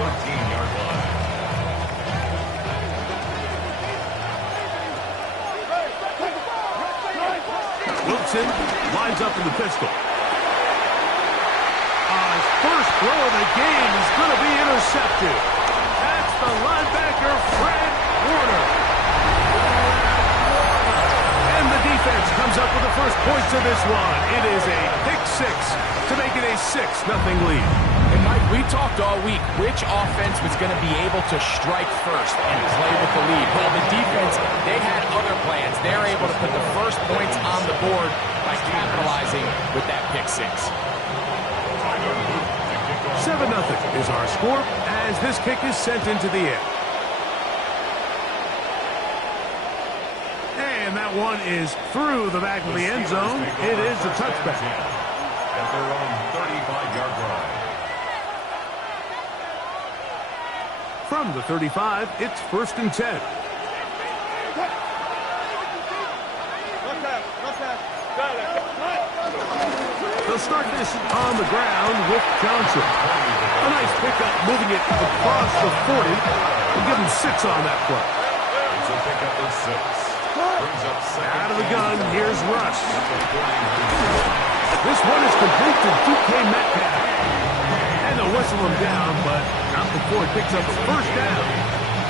13-yard line. Wilson lines up in the pistol. His first throw of the game is going to be intercepted. That's the linebacker, Fred Warner. And the defense comes up with the first points of this one. It is a pick six to make it a 6-0 lead. And Mike, we talked all week which offense was going to be able to strike first and play with the lead. Well, the defense, they had other plans. They're able to put the first points on the board by capitalizing with that pick six. 7-0 is our score as this kick is sent into the air. And that one is through the back of the end zone. It is a touchback. At their own 35-yard line. From the 35, it's 1st and 10. They'll start this on the ground with Johnson. A nice pickup, moving it across the 40. We'll give him 6 on that play. It's a pickup of 6. Brings up second. Out of the gun, here's Russ. This one is complete to DK Metcalf. And they'll whistle him down, but not before it picks up a first down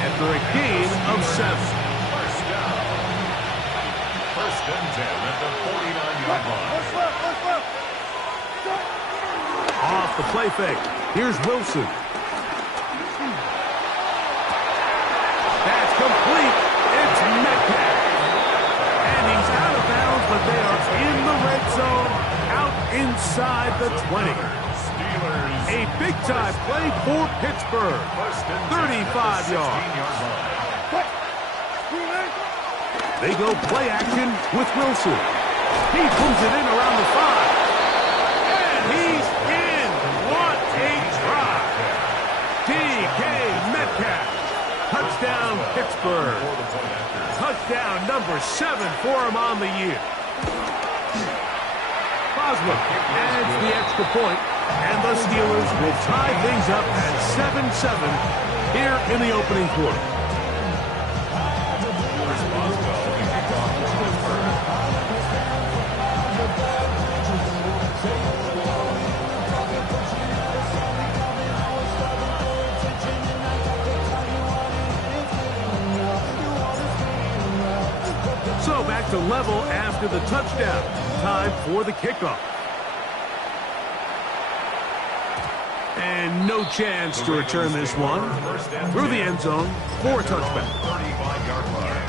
after a gain of 7. First down. 1st and 10 at the 49-yard line. Off the play fake. Here's Wilson. That's complete. It's Metcalf. And he's out of bounds, but they are in the red zone, out inside the 20. A big-time play for Pittsburgh. 35 yards. They go play action with Wilson. He pulls it in around the 5. And he's in. What a drive. DK Metcalf. Touchdown, Pittsburgh. Touchdown number 7 for him on the year. Boswell adds the extra point, and the Steelers will tie things up at 7-7 here in the opening quarter. So back to level after the touchdown. Time for the kickoff. And no chance to return this one. Through the end zone for a touchback. 35-yard line.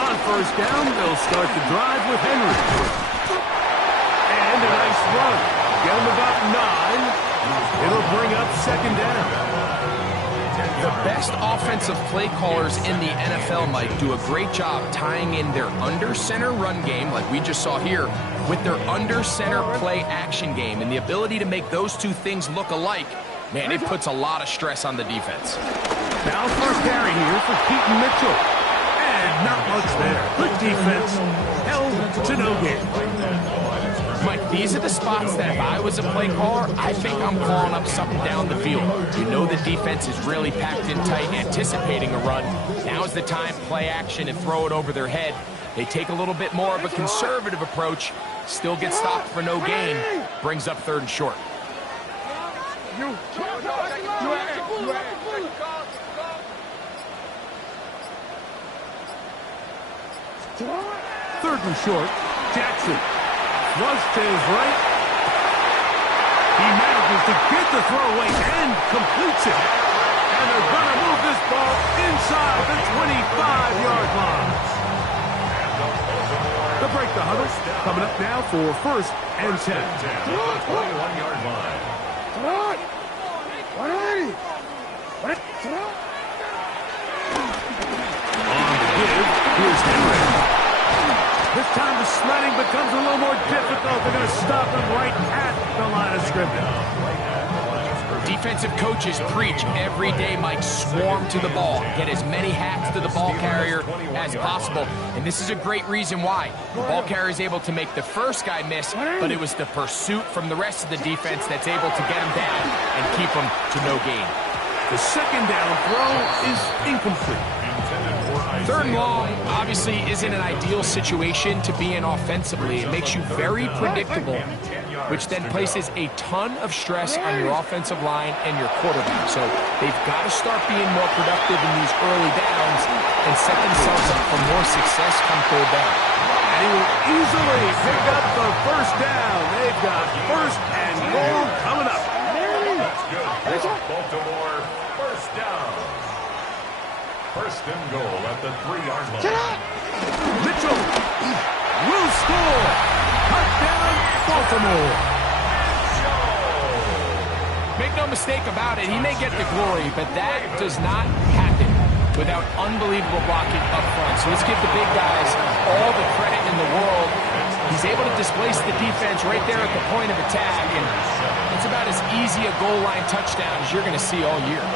On first down, they'll start the drive with Henry. And a nice run. Get him about 9. It'll bring up 2nd down. The best offensive play callers in the NFL, Mike, do a great job tying in their under-center run game, like we just saw here, with their under-center play action game. And the ability to make those two things look alike, man, it puts a lot of stress on the defense. Now first carry here for Keaton Mitchell. And not much there. Good defense. Held to no gain. Mike, these are the spots that if I was a play caller, I think I'm calling up something down the field. You know the defense is really packed in tight, anticipating a run. Now's the time, play action and throw it over their head. They take a little bit more of a conservative approach, still get stopped for no gain, brings up 3rd and short. 3rd and short. Jackson. Rush to his right. He manages to get the throw away and completes it. And they're going to move this ball inside the 25-yard line. To break the huddle, coming up now for 1st and 10. 21-yard line. On the give, here's Henry. This time the sledding becomes a little more difficult. They're going to stop him right at the line of scrimmage. Defensive coaches preach every day, Mike, swarm to the ball. Get as many hats to the ball carrier as possible. And this is a great reason why. The ball carrier is able to make the first guy miss, but it was the pursuit from the rest of the defense that's able to get him down and keep him to no gain. The second down throw is incomplete. Third and long obviously isn't an ideal situation to be in offensively. It makes you very predictable, which then places a ton of stress on your offensive line and your quarterback. So they've got to start being more productive in these early downs and set themselves up for more success come third down. And he will easily pick up the first down. They've got first and goal coming up. That's good. Baltimore, first down. First and goal at the 3-yard line. Mitchell will score. Touchdown, Baltimore. Make no mistake about it, he may get the glory, but that does not happen without unbelievable blocking up front. So let's give the big guys all the credit in the world. He's able to displace the defense right there at the point of attack, and it's about as easy a goal line touchdown as you're going to see all year.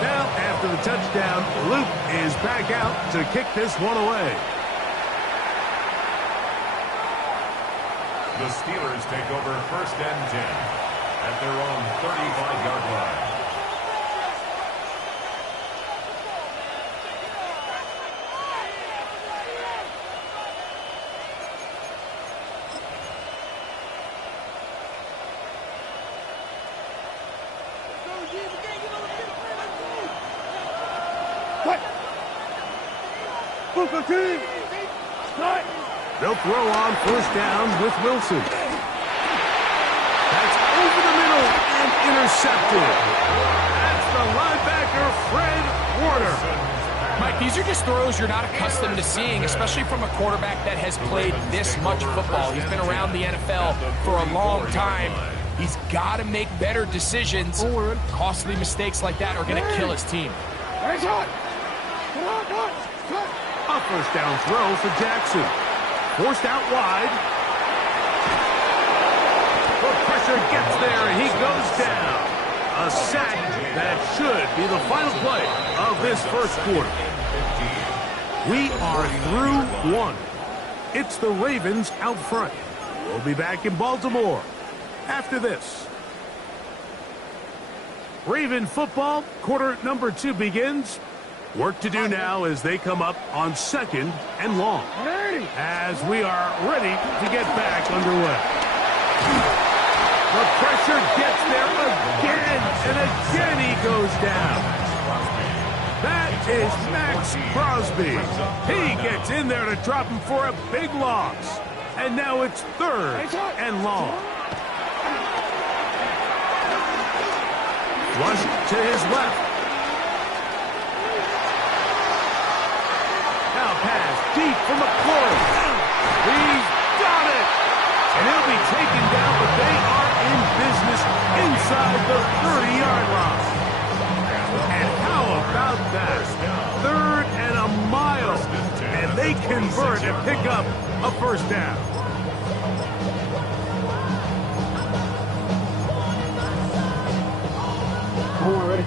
Now, after the touchdown, Luke is back out to kick this one away. The Steelers take over first and 10 at their own 35-yard line. They'll throw on first down with Wilson. That's over the middle and intercepted. That's the linebacker, Fred Warner. Mike, these are just throws you're not accustomed to seeing, especially from a quarterback that has played this much football. He's been around the NFL for a long time. He's got to make better decisions. Costly mistakes like that are going to kill his team. A first down throw for Jackson. Forced out wide. The pressure gets there, and he goes down. A sack that should be the final play of this first quarter. We are through one. It's the Ravens out front. We'll be back in Baltimore after this. Raven football, quarter number 2 begins. Work to do now as they come up on second and long. As we are ready to get back underway. The pressure gets there again, and again he goes down. That is Max Crosby. He gets in there to drop him for a big loss. And now it's third and long. Flushed to his left. Pass deep for McCoy. He's got it. And he'll be taken down, but they are in business inside the 30-yard line. And how about that? Third and a mile. And they convert and pick up a first down. Come on, ready?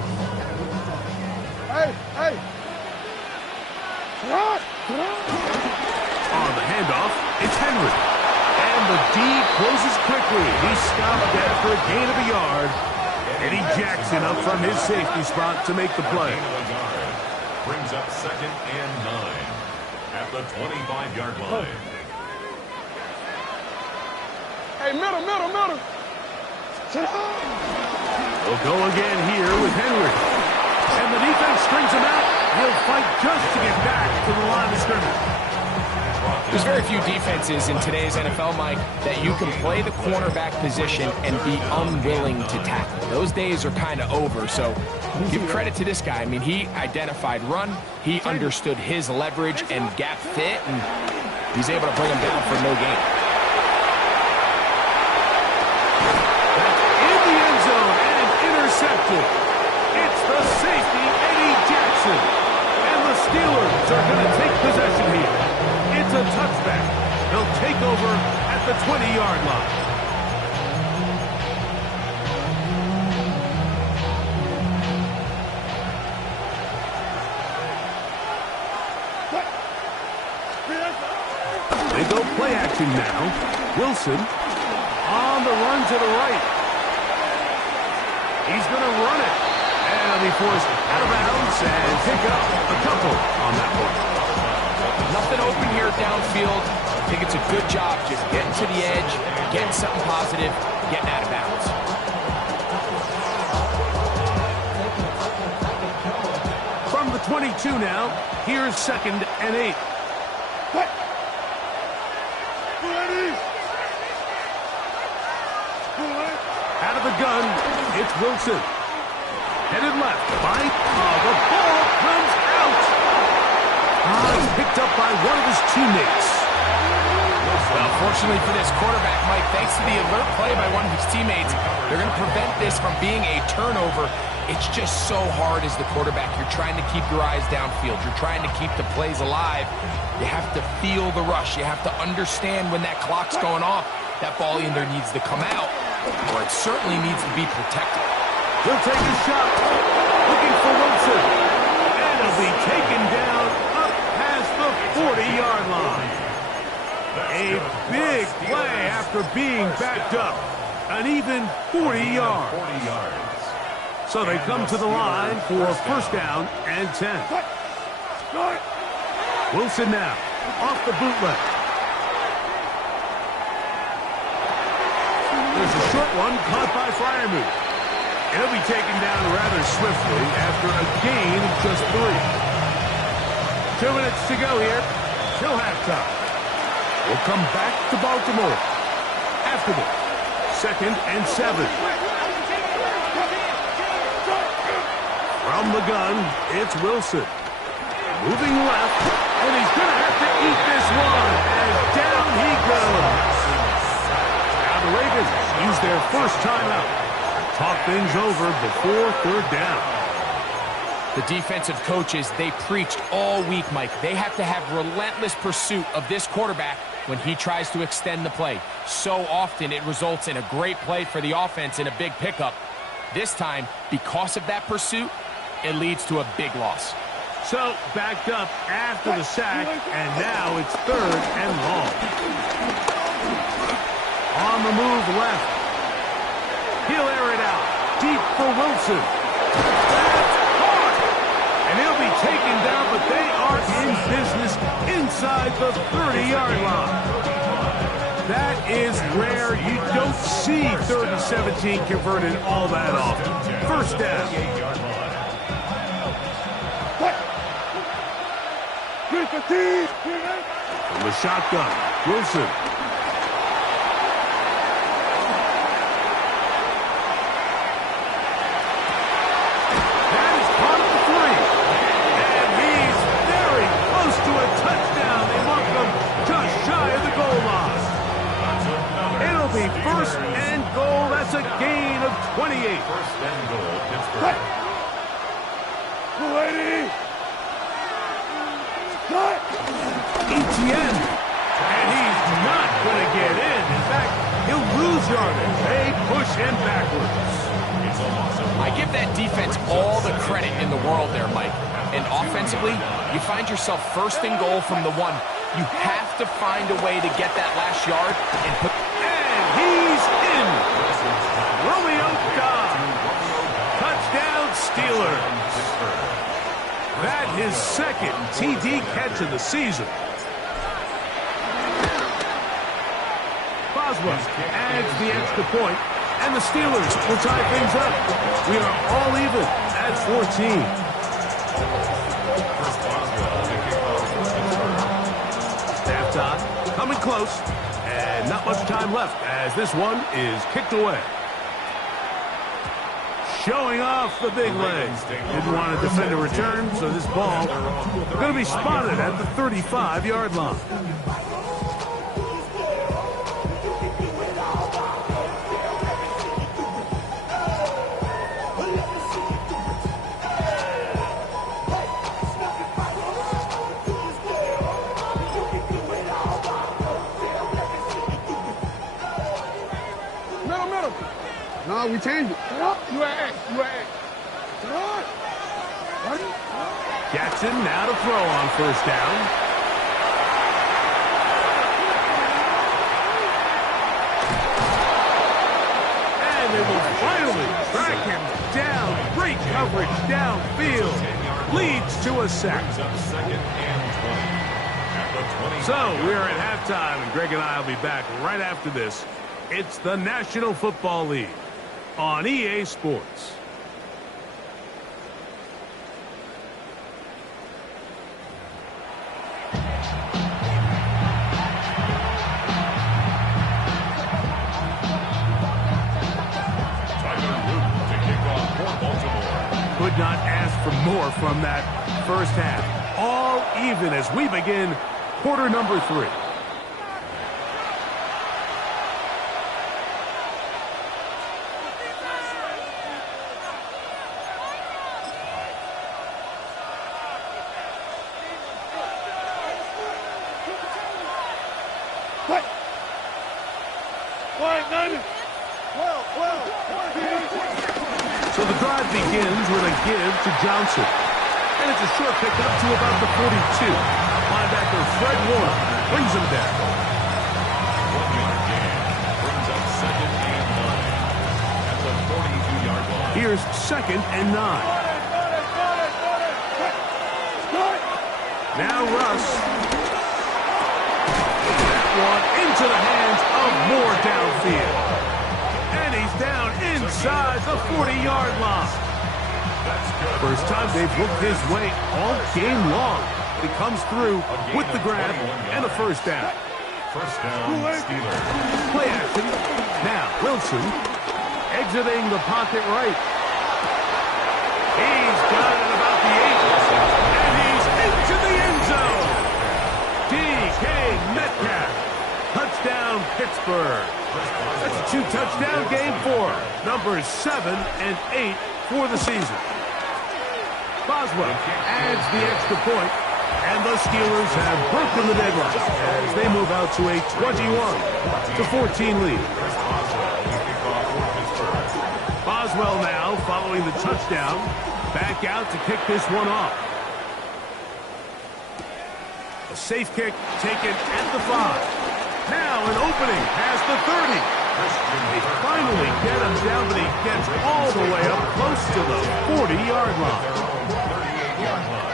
Hey! On the handoff, it's Henry. And the D closes quickly. He's stopped after a gain of a yard. Eddie Jackson up from his safety spot to make the play. Brings up second and 9 at the 25-yard line. Hey, middle. We'll go again here with Henry. And the defense strings him out. He'll fight just to get back to the line of scrimmage. There's very few defenses in today's NFL, Mike, that you can play the cornerback position and be unwilling to tackle. Those days are kind of over, so give credit to this guy. I mean, he identified run, he understood his leverage and gap fit, and he's able to bring him down for no gain. That's in the end zone and intercepted. It's the safety, Eddie Jackson. And the Steelers are going to take possession here. It's It's a touchback. They'll take over at the 20-yard line. They go play action now. Wilson on the run to the right. He's going to run it. And he'll be forced out of bounds and pick up a couple on that one. Nothing open here downfield. I think it's a good job just getting to the edge, getting something positive, getting out of bounds. From the 22 now, here's 2nd and 8. Out of the gun, it's Wilson. Headed left, the ball comes out. He's picked up by one of his teammates. Well, fortunately for this quarterback, Mike, thanks to the alert play by one of his teammates, they're going to prevent this from being a turnover. It's just so hard as the quarterback. You're trying to keep your eyes downfield. You're trying to keep the plays alive. You have to feel the rush. You have to understand when that clock's going off. That ball either needs to come out, or it certainly needs to be protected. He'll take a shot, looking for Wilson, and he'll be taken down up past the 40-yard line. A big play after being backed up, an even 40 yards. So they come to the line for 1st down and 10. Wilson now, off the bootleg. There's a short one caught by Freiermuth. He'll be taken down rather swiftly after a gain of just 3. 2 minutes to go here till halftime. We'll come back to Baltimore after this. 2nd and 7. From the gun, it's Wilson. Moving left, and he's going to have to eat this one as down he goes. Now the Ravens use their first timeout. Talk things over before 3rd down. The defensive coaches, they preached all week, Mike. They have to have relentless pursuit of this quarterback when he tries to extend the play. So often it results in a great play for the offense and a big pickup. This time, because of that pursuit, it leads to a big loss. So, backed up after the sack, and now it's 3rd and long. On the move left. He'll air it out. Deep for Wilson. That's caught! And he'll be taken down, but they are in business inside the 30-yard line. That is rare. You don't see 3rd and 17 converted all that often. 1st down. From the shotgun, Wilson. That is caught at the 3. And he's very close to a touchdown. They mark him just shy of the goal line. It'll be 1st and goal. That's a gain of 28. 1st and goal, Pittsburgh. Etienne, and he's not going to get in. In fact, he'll lose yardage. They push him backwards. I give that defense all the credit in the world there, Mike. And offensively, you find yourself 1st and goal from the 1. You have to find a way to get that last yard and put... And he's in. Romeo Dobbs. Touchdown Steelers. That his 2nd TD catch of the season. Boswell adds the extra point, and the Steelers will tie things up. We are all even at 14. Halftime coming close, and not much time left as this one is kicked away. Showing off the big legs. Didn't want to defend a return, so this ball going to be spotted at the 35-yard line. change it. You at X. You at X. Jackson now to throw on first down. And they will finally track him down. Great coverage downfield. Leads to a sack. So we're at halftime, and Greg and I will be back right after this. It's the National Football League on EA Sports. Could not ask for more from that first half. All even as we begin quarter number 3. So the drive begins with a give to Johnson. And it's a short pickup to about the 42. Linebacker Fred Warner brings him down. 1-yard gain brings up 2nd and 9 at the 42-yard line. Here's 2nd and 9. Now Russ. That one into the hands of Moore downfield. And he's down inside the 40-yard line. First time they've looked his way all game long. He comes through with the grab and a first down. First down, Steelers. Play action. Now Wilson exiting the pocket right. He's got it about the 8. And he's into the end zone. D.K. Metcalf. Touchdown, Pittsburgh. That's a 2-touchdown game for numbers 7 and 8 for the season. Boswell adds the extra point, and the Steelers have broken the deadlock as they move out to a 21-14 lead. Boswell now following the touchdown, back out to kick this one off. A safe kick taken at the 5. Now an opening past the 30. They finally get him down, but he gets all the way up close to the 40-yard line. 38-yard line.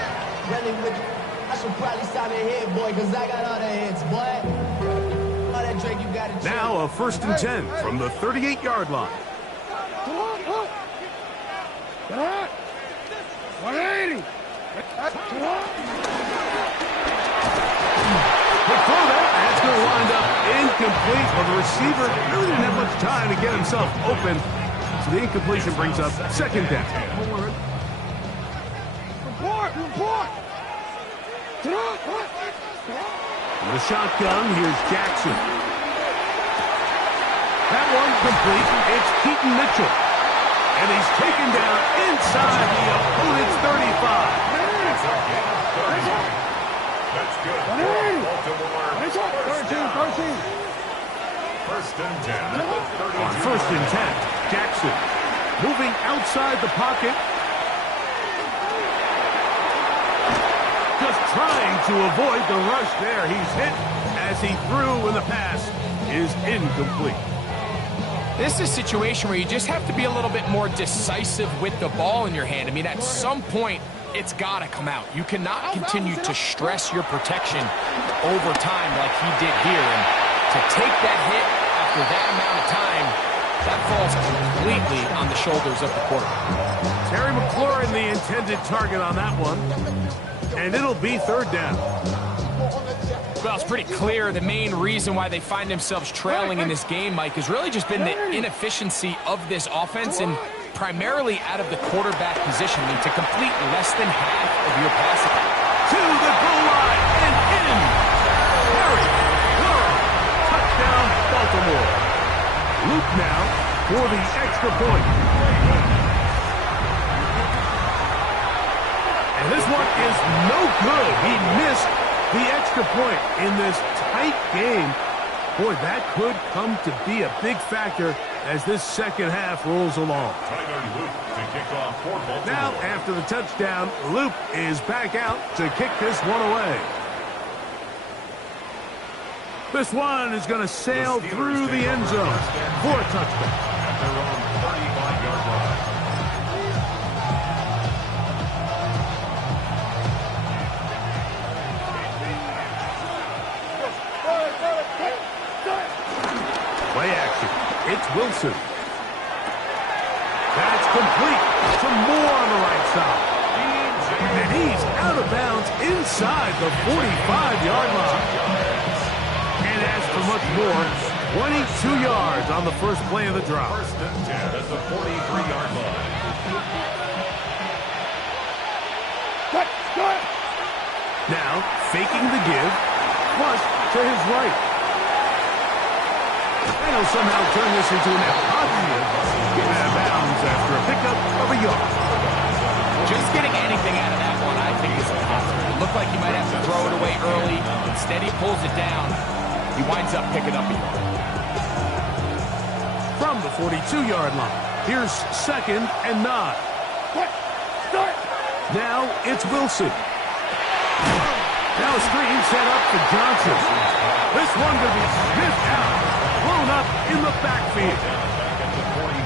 I should probably stop it here, boy, because I got all the hits, boy. All that Drake, you got it. Now a 1st and 10 from the 38-yard line. 180. Before that, that's going to wind up incomplete, but the receiver really didn't have much time to get himself open. So the incompletion brings up 2nd down. Report. With a shotgun, here's Jackson. That one complete. It's Keaton Mitchell. And he's taken down inside the opponent's 35. That's good. 180. Baltimore. 13. First and 10 at the 32. On 1st and 10, Jackson moving outside the pocket. Just trying to avoid the rush there. He's hit as he threw, and the pass is incomplete. This is a situation where you just have to be a little bit more decisive with the ball in your hand. I mean, at some point, it's got to come out. You cannot continue to stress your protection over time like he did here. And to take that hit after that amount of time, that falls completely on the shoulders of the quarterback. Terry McLaurin, the intended target on that one. And it'll be 3rd down. Well, it's pretty clear the main reason why they find themselves trailing in this game, Mike, has really just been the inefficiency of this offense and primarily out of the quarterback position. I mean, to complete less than half of your passing. To the goal line and in. Terry McLaurin. Touchdown, Baltimore. Luke now for the extra point. And this one is no good. He missed the extra point in this tight game. Boy, that could come to be a big factor as this second half rolls along. Tyler Luke to kick off for Baltimore. Now, after the touchdown, Luke is back out to kick this one away. This one is going to sail through the end zone for a touchdown. At their own 35-yard line. Play action. It's Wilson. That's complete. Some more on the right side. And he's out of bounds inside the 45-yard line. And as for much more, 22 yards on the first play of the drive. First and 10 at the 43-yard line. Now, faking the give, flush to his right. And he'll somehow turn this into an positive. Getting out of bounds after a pickup of a yard. Just getting anything out of that one, I think, is impossible. It looked like he might have to throw it away early. Instead, he pulls it down. He winds up picking up a yard. From the 42-yard line, here's 2nd and 9. Now it's Wilson. Now a screen set up for Johnson. This one going to be sniffed out, blown up in the backfield.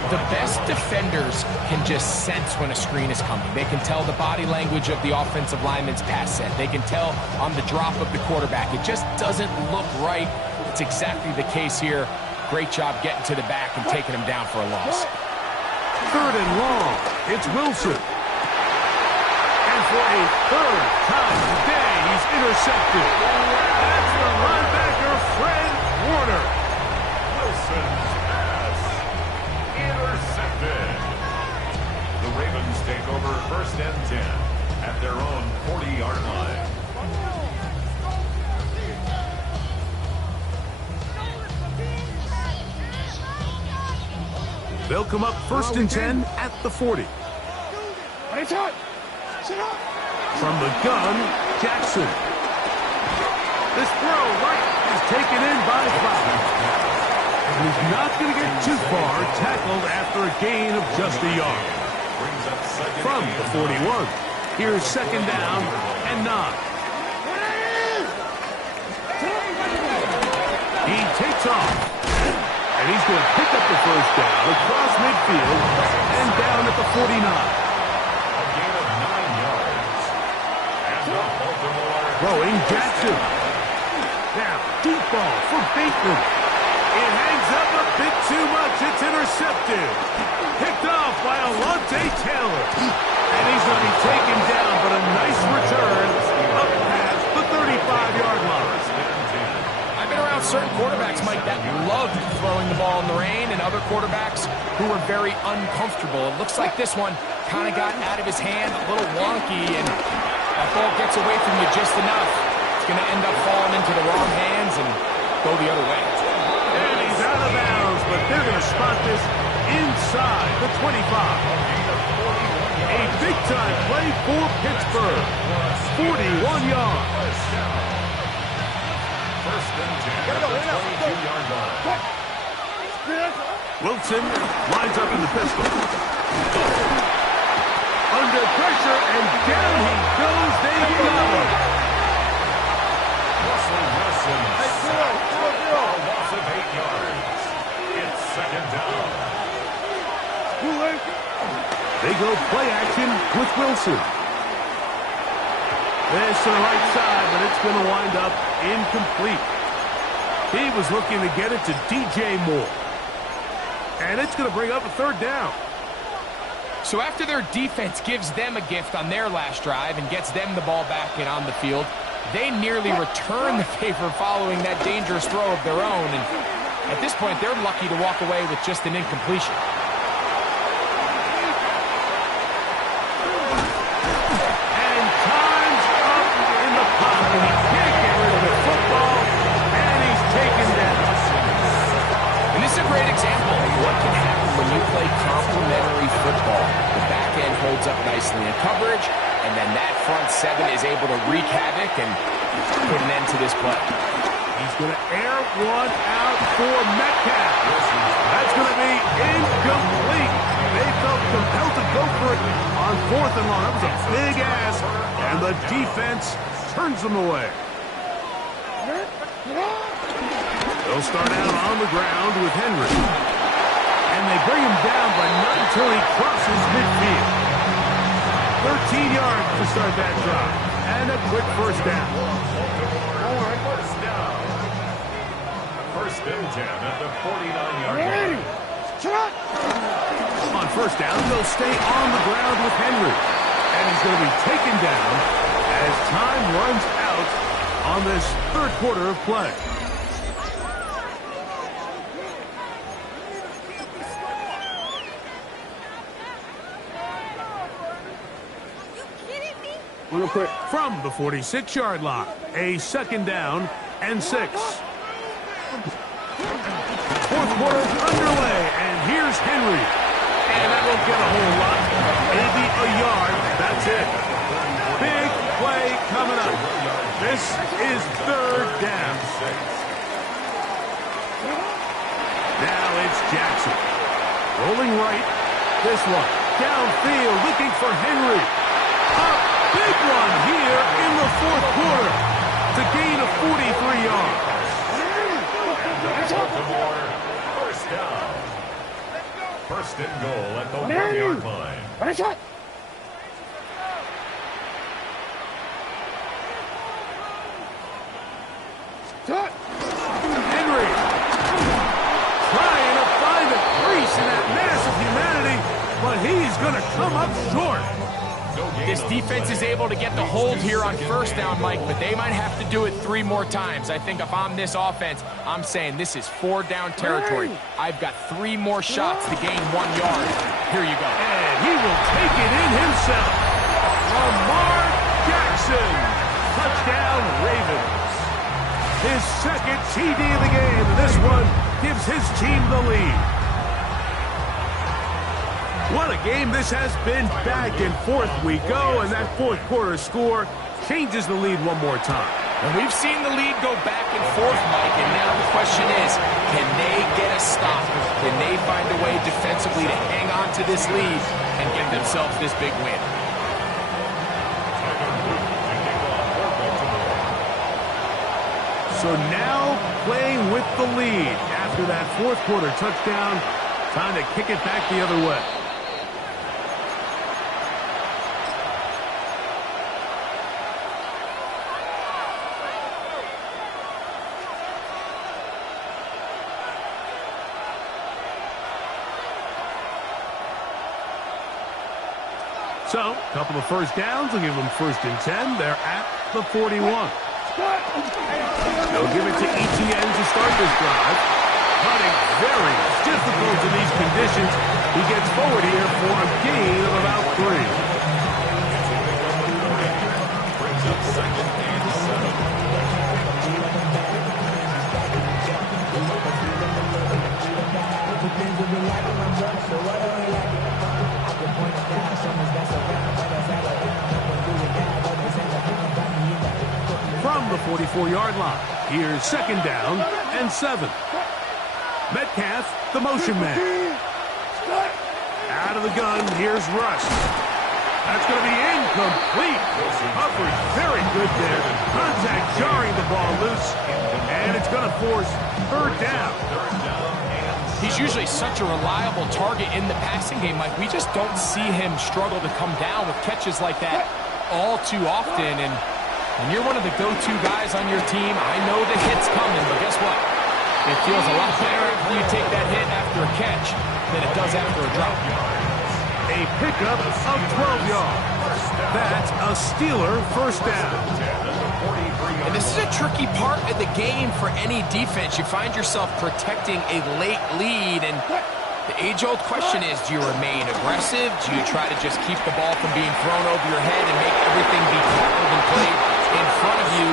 The best defenders can just sense when a screen is coming. They can tell the body language of the offensive lineman's pass set. They can tell on the drop of the quarterback. It just doesn't look right. It's exactly the case here. Great job getting to the back and taking him down for a loss. 3rd and long. It's Wilson. And for a 3rd time today, he's intercepted. That's the linebacker, Fred Warner. Wilson's pass intercepted. The Ravens take over 1st and 10 at their own 40-yard line. They'll come up 1st and 10 at the 40. From the gun, Jackson. This throw right is taken in by Fowler. And he's not going to get too far, tackled after a gain of just a yard. From the 41, here's 2nd down and 9. He takes off. And he's going to pick up the 1st down across midfield and down at the 49. A gain of 9 yards. And the Baltimore Throwing Jackson. Now, deep ball for Bateman. It hangs up a bit too much. It's intercepted. Picked off by Alontae Taylor. And he's going to be taken down, but a nice return up past the 35-yard line. I've been around certain quarterbacks, Mike, that loved throwing the ball in the rain, and other quarterbacks who were very uncomfortable. It looks like this one kind of got out of his hand, a little wonky, and that ball gets away from you just enough. It's going to end up falling into the wrong hands and go the other way. And he's out of bounds, but they're going to spot this inside the 25. A big-time play for Pittsburgh. 41 yards. 1st and 10 at the 22-yard line. Wilson lines up in the pistol. Under pressure, and down he goes. They got him. Russell Wilson sacked. A loss of 8 yards. It's 2nd down. They go play action with Wilson. This to the right side, but it's going to wind up incomplete. He was looking to get it to DJ Moore. And it's going to bring up a 3rd down. So after their defense gives them a gift on their last drive and gets them the ball back and on the field, they nearly return the favor following that dangerous throw of their own. And at this point, they're lucky to walk away with just an incompletion. And time's up in the pocket. He can't get rid of the football, and he's taken down. And this is a great example of what can happen when you play complementary football. The back end holds up nicely in coverage, and then that front 7 is able to wreak havoc and put an end to this play. He's going to air one out for Metcalf. That's going to be incomplete. They felt compelled to go for it on 4th and long. That was a big ask, and the defense turns them away. They'll start out on the ground with Henry. And they bring him down, but not until he crosses midfield. 13 yards to start that drive. And a quick first down. First down. First and 10 at the 49-yard line. On first down, they'll stay on the ground with Henry. And he's going to be taken down as time runs out on this third quarter of play. From the 46-yard line, a second down and 6. Fourth quarter underway, and here's Henry. And that won't get a whole lot. Maybe a yard. That's it. Big play coming up. This is third down. Now it's Jackson. Rolling right. This one. Downfield, looking for Henry. Big one here in the fourth quarter to gain of 43 yards. Baltimore, first down. First and goal at the 1-yard line. Henry trying to find a crease in that mass of humanity, but he's going to come up short. This defense is able to get the hold here on first down, Mike, but they might have to do it 3 more times. I think if I'm this offense, I'm saying this is 4 down territory. I've got 3 more shots to gain 1 yard. Here you go. And he will take it in himself. Lamar Jackson. Touchdown, Ravens. His second TD of the game, and this one gives his team the lead. What a game this has been. Back and forth we go, and that fourth quarter score changes the lead one more time. And we've seen the lead go back and forth, Mike, and now the question is, can they get a stop? Can they find a way defensively to hang on to this lead and get themselves this big win? So now playing with the lead after that fourth quarter touchdown, time to kick it back the other way. So, a couple of first downs will give them first and 10. They're at the 41. They'll give it to Etienne to start this drive. Running very difficult in these conditions. He gets forward here for a gain of about 3. Brings up second and 7. From the 44-yard line, here's second down and 7. Metcalf, the motion man. Out of the gun, here's Rush. That's going to be incomplete. Coverage very good there. Contact jarring the ball loose, and it's going to force third down. He's usually such a reliable target in the passing game. Like, we just don't see him struggle to come down with catches like that all too often. And when you're one of the go-to guys on your team, I know the hit's coming, but guess what? It feels a lot better after you take that hit after a catch than it does after a drop. A pickup of 12 yards. That's a Steeler first down. And this is a tricky part of the game for any defense. You find yourself protecting a late lead, and the age-old question is, do you remain aggressive? Do you try to just keep the ball from being thrown over your head and make everything be tackled and played in front of you?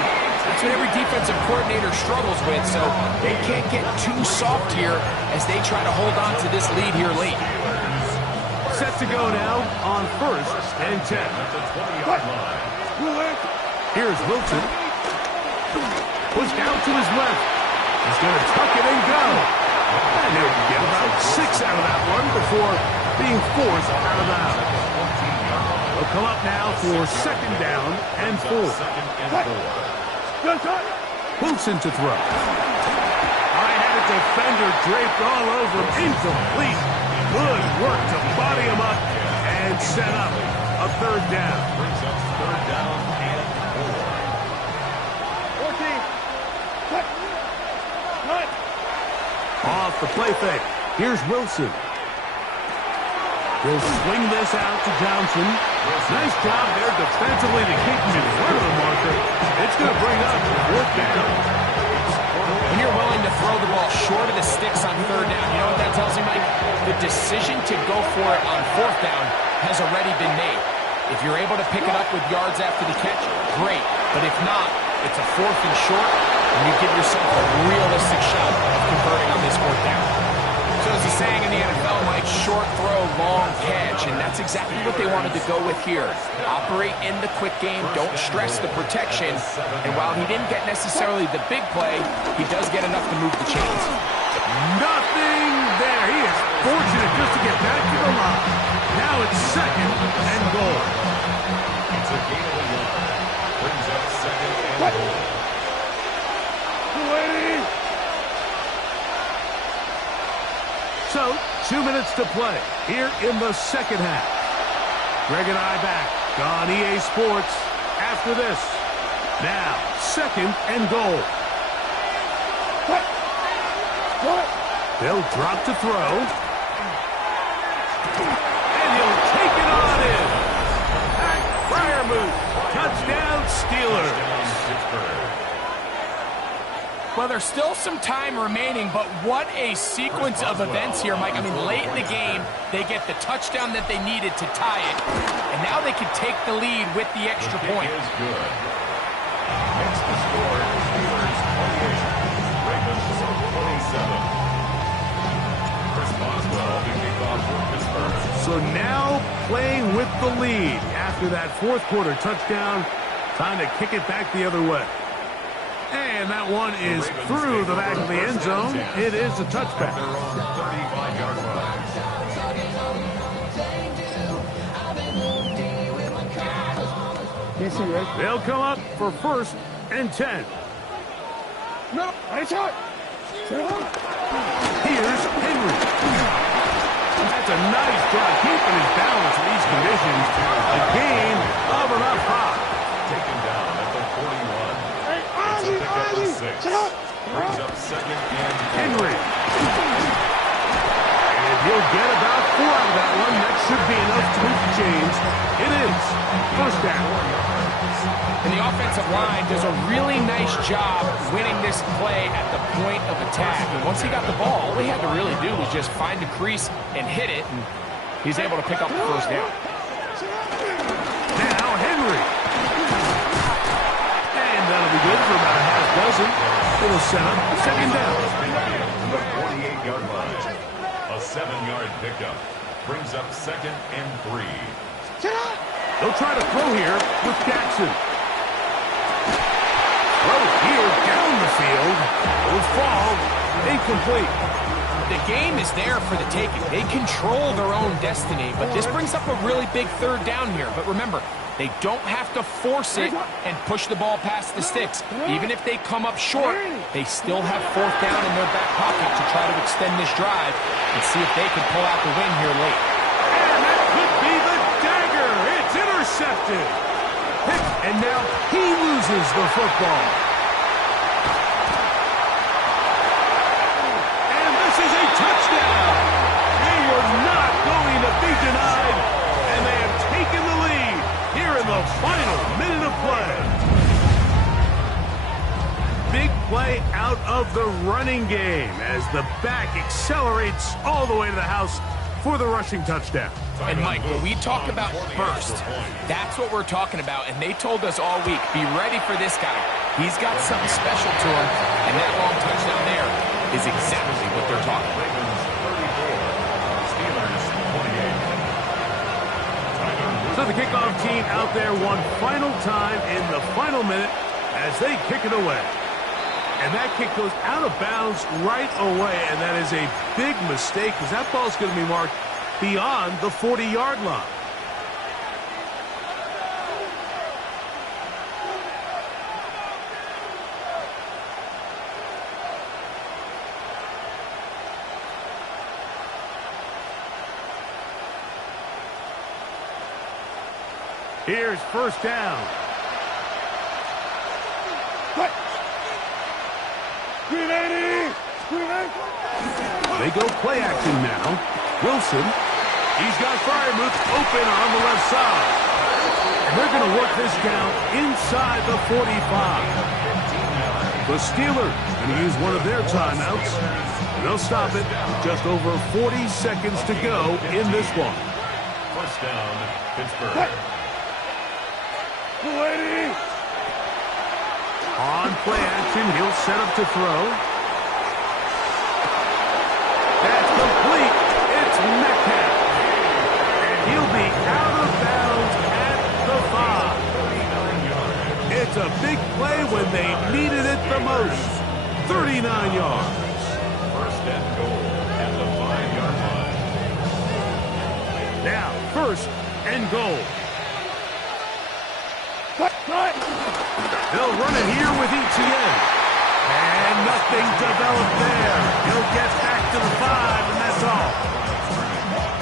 That's what every defensive coordinator struggles with, so they can't get too soft here as they try to hold on to this lead here late. Set to go now on first and 10. Here's Wilson. Pushed out to his left. He's going to tuck it and go. And he'll get about 6 out of that run before being forced out of bounds. They'll come up now for 2nd down and 4. Wilson to throw. I had a defender draped all over him. Incomplete. Good work to body him up and set up a 3rd down. Brings up 3rd down and 4. Off the play fake. Here's Wilson. He'll swing this out to Johnson. Nice job there defensively to keep him in front of the marker. It's going to bring up 4th down. When you're willing to throw the ball short of the sticks on 3rd down, you know what that tells you, Mike? The decision to go for it on 4th down has already been made. If you're able to pick it up with yards after the catch, great. But if not, it's a 4th and short, and you give yourself a realistic shot of converting on this 4th down. So as the saying in the NFL, Mike, short throw, long catch, and that's exactly what they wanted to go with here. Operate in the quick game, don't stress the protection, and while he didn't get necessarily the big play, he does get enough to move the chains. Nothing there. He is fortunate just to get back to the line. Now it's 2nd and goal. It's a gain of a yard. Brings up 2nd and goal. So, 2 minutes to play here in the 2nd half. Greg and I back on EA Sports after this. Now, 2nd and goal. They'll drop to throw. And he'll take it on in. Fire move. Touchdown, Steelers. Well, there's still some time remaining, but what a sequence of events here, Mike. I mean, late in the game, they get the touchdown that they needed to tie it, and now they can take the lead with the extra point. Is good. Next to score, Steelers 28, Ravens 27. Chris Boswell to kick off for Pittsburgh. So now playing with the lead after that 4th quarter touchdown. Time to kick it back the other way. And that one is through the back of the end zone. It is a touchback. Their own 35-yard line. They'll come up for 1st and 10. No, it's out. Here's Henry. That's a nice job keeping his balance in these conditions. A gain of enough high. Taken down at the 41. It's a pickup of 6. Brings up 2nd and Henry. And he'll get about 4 out of that one. That should be enough to move the chains. It is 1st down. And the offensive line does a really nice job winning this play at the point of attack. And once he got the ball, all he had to really do was just find the crease and hit it, and he's able to pick up the 1st down. Now Henry. And that'll be good for about a half dozen. It'll set up 2nd down. the 48-yard line. A 7-yard pickup. Brings up 2nd and 3. They'll try to throw here with Jackson. Throw here down the field. Will fall. Incomplete. The game is there for the taking. They control their own destiny, but this brings up a really big 3rd down here. But remember, they don't have to force it and push the ball past the sticks. Even if they come up short, they still have 4th down in their back pocket to try to extend this drive and see if they can pull out the win here late. And that could be the dagger. It's intercepted. And now he loses the football. And this is a touchdown. They were not going to be denied. And they have taken the lead here in the final minute of play. Big play out of the running game as the back accelerates all the way to the house for the rushing touchdown. And Mike, when we talk about burst, that's what we're talking about. And they told us all week, be ready for this guy. He's got something special to him. And that long touchdown there is exactly what they're talking about. So the kickoff team out there one final time in the final minute as they kick it away. And that kick goes out of bounds right away, and that is a big mistake because that ball is going to be marked beyond the 40-yard line. Here's first down. They go play action now. Wilson, he's got Freiermuth open on the left side. And they're going to work this down inside the 45. The Steelers going to use one of their timeouts. And they'll stop it. Just over 40 seconds to go in this one. First down, Pittsburgh. On play action, he'll set up to throw. That's complete. It's Metcalf. And he'll be out of bounds at the 5. It's a big play when they needed it the most. 39 yards. First and goal at the 5-yard line. Now, first and goal. They'll run it here with ETN. And nothing developed there. He'll get back to the 5, and that's all.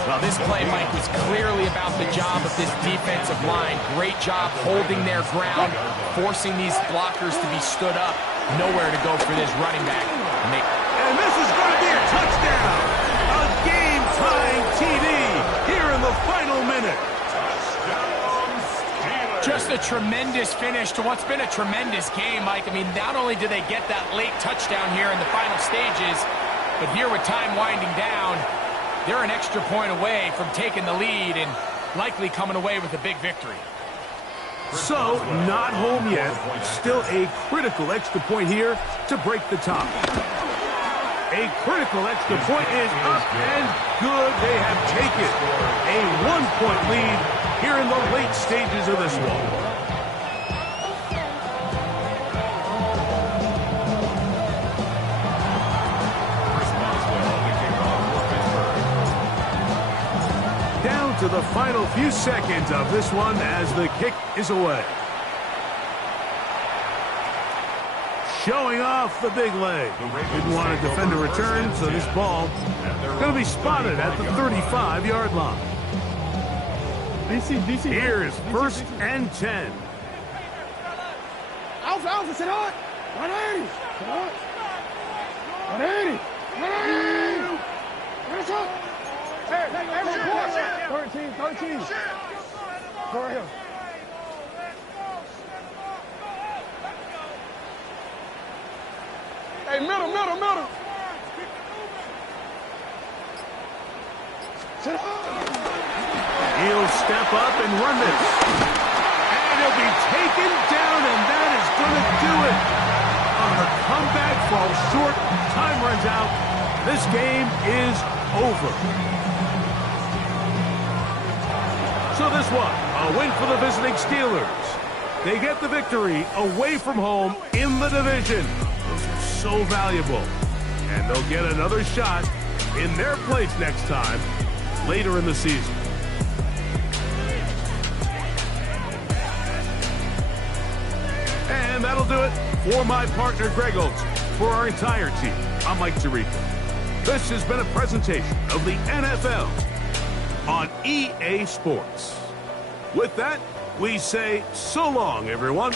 Well, this play, Mike, was clearly about the job of this defensive line. Great job holding their ground, forcing these blockers to be stood up. Nowhere to go for this running back. And this is going to be a touchdown. A game-tying TD here in the final minute. Just a tremendous finish to what's been a tremendous game, Mike. I mean, not only do they get that late touchdown here in the final stages, but here with time winding down, they're an extra point away from taking the lead and likely coming away with a big victory. So, not home yet. Still a critical extra point here to break the tie. A critical extra point is up and good. They have taken a 1-point lead here in the late stages of this one. Down to the final few seconds of this one as the kick is away. Showing off the big leg. Didn't want to defend a return, so this ball going to be spotted at the 35-yard line. Here's first and 10. Alpha, sit on. 180. Sit on. 180. 180. Hey, 13. Go right here. Hey, middle. Sit on. He'll step up and run this. And he'll be taken down, and that is going to do it. On the comeback, falls short, time runs out. This game is over. So this one, a win for the visiting Steelers. They get the victory away from home in the division. Those are so valuable. And they'll get another shot in their place next time, later in the season. And that'll do it for my partner, Greg Olson. For our entire team, I'm Mike Tirico. This has been a presentation of the NFL on EA Sports. With that, we say so long, everyone.